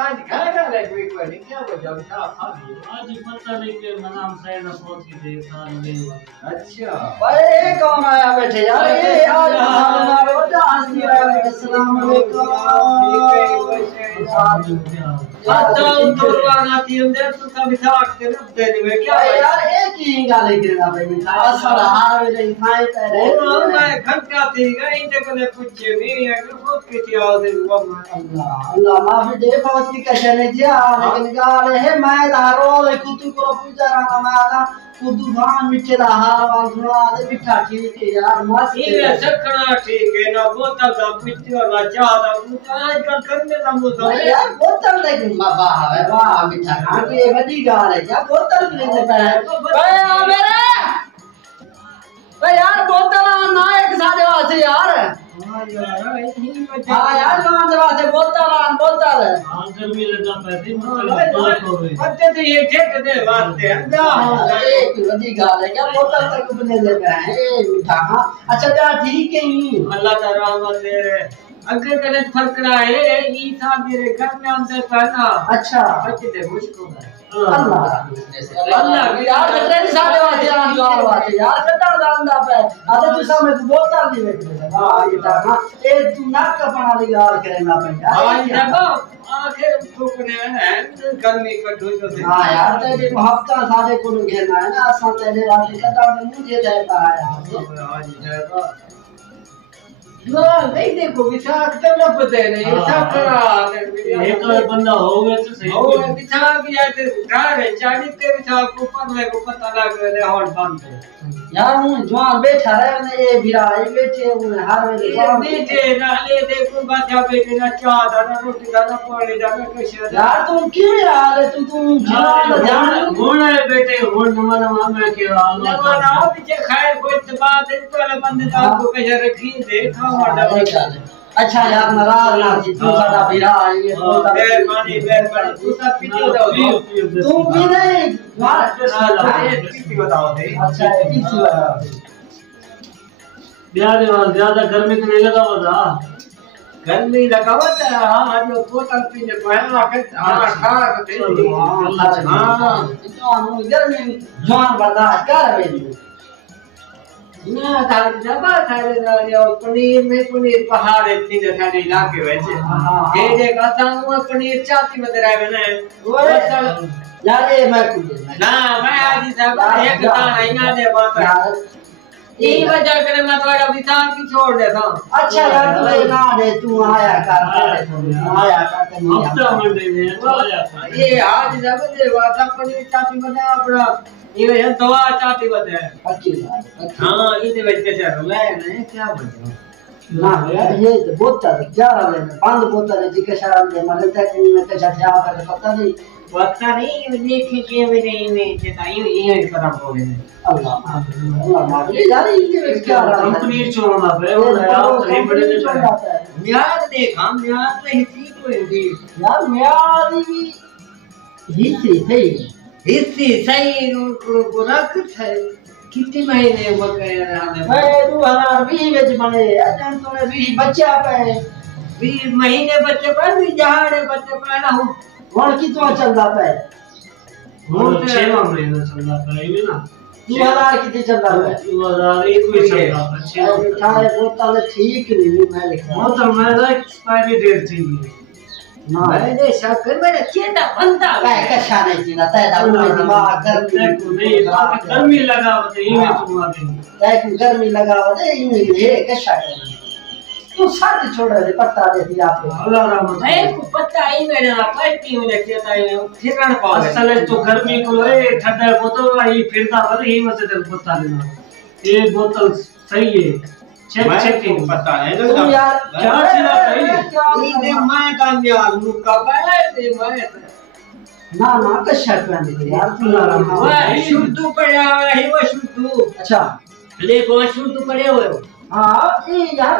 आज खाएगा कोई कोई क्या बजा आज पता नहीं कि मनाम साइड में पहुंच गए अच्छा भाई कौन आया बैठे यार ये आज हमारा बड़ा आदमी आया बैठे अस्सलाम वालेकुम अच्छा उतरवाना थी उधर तो कभी था के ना देने में क्या यार एक ही गाली गिरना भाई असर हार में नहीं खाए तेरे और मैं घंटा थी गई इनके पूछे नहीं है कि बहुत किसी आवाज अल्लाह अल्लाह माफी दे बहुत की कहने दिया लेकिन गाले है मैं दारो ले कुतु को पूजा रहा मैं कुतु भान मिठे दा हाल सुना दे मिठा ठीक है यार मस्त ये सखना ठीक है ना बोतल दा पिच्ची वाला चाह दा पूजा आजकल करने दा मुझे यार बोतल लेकिन वाह है वाह मिठा खान की बड़ी गाल है क्या बोतल भी लेते है भाई आ मेरे भाई यार बोतल ना एक साथ वास्ते यार हां यार लोग वास्ते बोतल हां गर्मी लगा पैसे मतलब पत्ते तो ये ठेक दे वास्ते एक बड़ी गाल है क्या बोतल तक बने लेते हैं ए मिठा हां अच्छा जा ठीक है अल्लाह का रहमत है अगर गलत फर्क रहा है ई था मेरे घर में अंदर पहना अच्छा बच्चे दे मुझको अल्लाह यार तेरे साथ वास्ते आन वास्ते यार कटा दांदा पे अरे तू समझ बोतल दी बैठ हां ये था ना ए तू नाक का बना ली यार करेगा पे हां देखो आखिर ठोकने हैं गर्मी का ढोजो से हां यार तेरे हफ्ता सारे को घेरना है ना असा तेरे वास्ते कटा में मुझे देता है आज देखो ना नहीं देखो विशाख तब न पता नहीं विशाख करा एक बंदा हो गया तो सही हो विशाख या ते घर है चाली ते विशाख को पर को पता लग रहा है और बंद यार मुझ जवान बैठा रहे ने ये बिराई बैठे हुए हर वे बैठे ना ले देखो बाजा बैठे ना चाह दा ना रोटी दा ना पानी दा ना कुछ यार तुम क्यों यार तू जान घोड़े बेटे घोड़ नमन में के नवा ना पीछे खैर कोई बात है तो वाले बंदे दा को कह रखी देखा अच्छा यार नाराज ना थी तू सारा बिरा ये मेहरबानी तू सब पीछे जाओ तुम भी नहीं मार पीछे बताओ दे अच्छा पीछे बताओ ज्यादा गर्मी तो नहीं लगा होता गर्मी लगावत हां आज बोतल पीने को है ना हां खा के हां गर्मी जवान बर्दाश्त कर बेली ना था जबा थारे ना पनीर में पनीर पहाड़ इतनी थारे इलाके वैसे ये देखा था वो पनीर चाटी में दरावे ना वो यार ये मैं कुछ ना मैं आज साहब एक दाना ही ना दे बात ये वजह करे मैं थोड़ा विचार की छोड़ देता अच्छा यार तू ना दे तू आया कर हफ्ता में दे ये आज जब दे बात पनीर चाटी बना अपना ये है दवा चाटी बता है अच्छी हां ये बच्चे चल रहा है ना क्या बता ना यार ये बोतल जा रहा है पांच बोतल जी के शराब दे मरे तक में कैसा क्या पता नहीं देखे के मेरे में चताई ये खराब हो गए अल्लाह अल्लाह मार ले यार ये क्या कंपनी छोड़ना पे वो यार बड़े ने यार देख हम यार नहीं ठीक हुए भी यार मेरी हिस्सी सही को रख है कितने महीने हो गए हमें भाई 2020 में बने अजन तो ने 20 बच्चा पे 20 महीने बच्चे पर भी जहां बच्चे पैदा हो और कितना चल रहा है वो 6 महीने चल रहा है ये ना 2000 कितने चल रहा है 2001 में चल रहा है 6 मिठाई बोतल ठीक नहीं मैं लिखा मतलब मेरा एक्सपायरी डेट थी ना मैंने शक्कर में चेता बनता है कैसा नहीं जीना तेरा दिमाग गर्मी लगा होते ही में तुम आते गर्मी लगा होते ये कैसा तू साथ छोड़ दे पत्ता दे दिया आपको अल्लाह रहमत मैं को पत्ता ही मेरे ना पड़ती हूं चेता ही ठिकाना पाओ असल तो गर्मी को ए ठंडा बोतल आई फिरता पर ही मत तेरे पत्ता लेना ये बोतल सही है चेक पता है तुम यार क्या चीज सही ये मैं का यार मुका बैठे मैं ना ना का शर्ट पहन दे यार अल्लाह रहमत वो शुद्ध पड़ा है वो शुद्ध अच्छा देखो शुद्ध पड़े हुए हां ये यार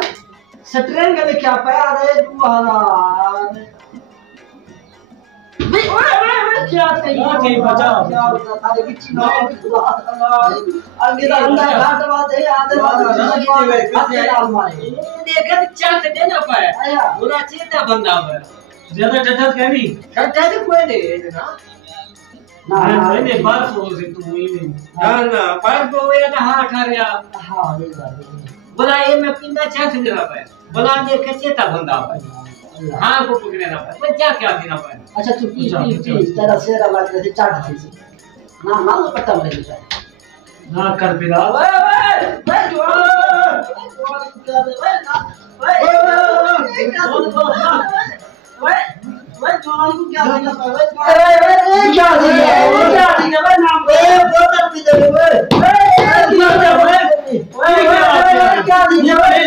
सटरंग में क्या पाया रे तू हला क्या ठीक बचा क्या सारे की चीज अंगे अंदर घाट बात है आधे बात देखा चांद देना पाए पूरा चेता बंदा है ज्यादा ठठत कहनी ठट्ठा तो कोई नहीं ना ना नहीं बात हो से तू ही नहीं ना पर को ये ना हां खरिया हां ये बात बोला ये मैं पिंडा चांद देना पाए बोला देखे चेता बंदा है हां को पकड़े ना पाए क्या क्या देना पाए अच्छा तू पी तेरा शेर आवाज से चाट थी ना ना पट्टा ले जा ना कर पिला ओए जवान क्या दे ओए ना ओए जवान को क्या देना पाए ओए क्या दिया भाई नाम बोतल पी दे ओए क्या दिया भाई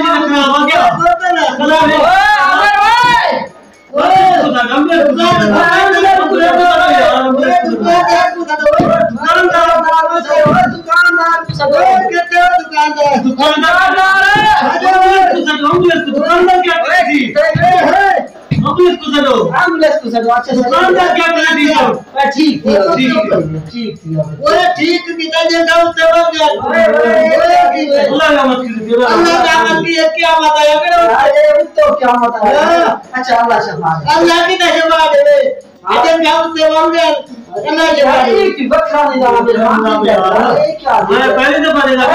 अच्छा अल्लाह की बखरा नहीं मैं पहले तो बनेगा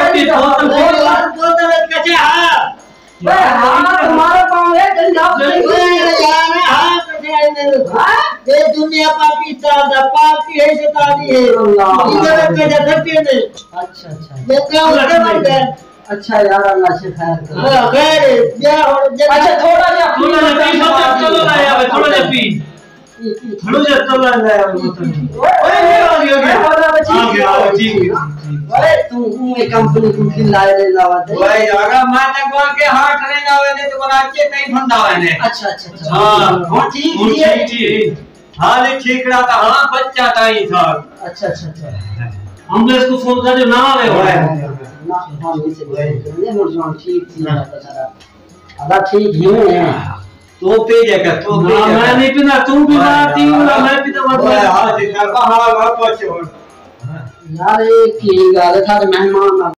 तुम्हारा पाँव है ये दुनिया पाकिस्तान का पाकि है शैतानी है इधर के धक्के ने अच्छा अच्छा ये क्या होते बंदे अच्छा यार अल्लाह से खैर करे हां खैर क्या हो अच्छा थोड़ा जा चलो ना यार थोड़ा जा पी थोड़ा जा चला ना यार ओए आ गया ठीक है अरे तू एक कंपनी को खिलाए ले लावा दे भाई अगर माता को के हाथ रे जावे ने तो बड़ा अच्छे नहीं फंदा है अच्छा अच्छा अच्छा हां ठीक है ठीक हाल ठीक रहा था हां बच्चा था ही था अच्छा अच्छा अच्छा एम्बुलेंस को फोन कर ना आवे हो ना हां नीचे गए मुर्जवान ठीक थी बेचारा अल्लाह ठीक है तो पे जाकर तो पे मैं नहीं पीना तू भी मारती हूं ना मैं भी तो हां ठीक है हां वापस छोड़ यार एक ही गाल था मेहमान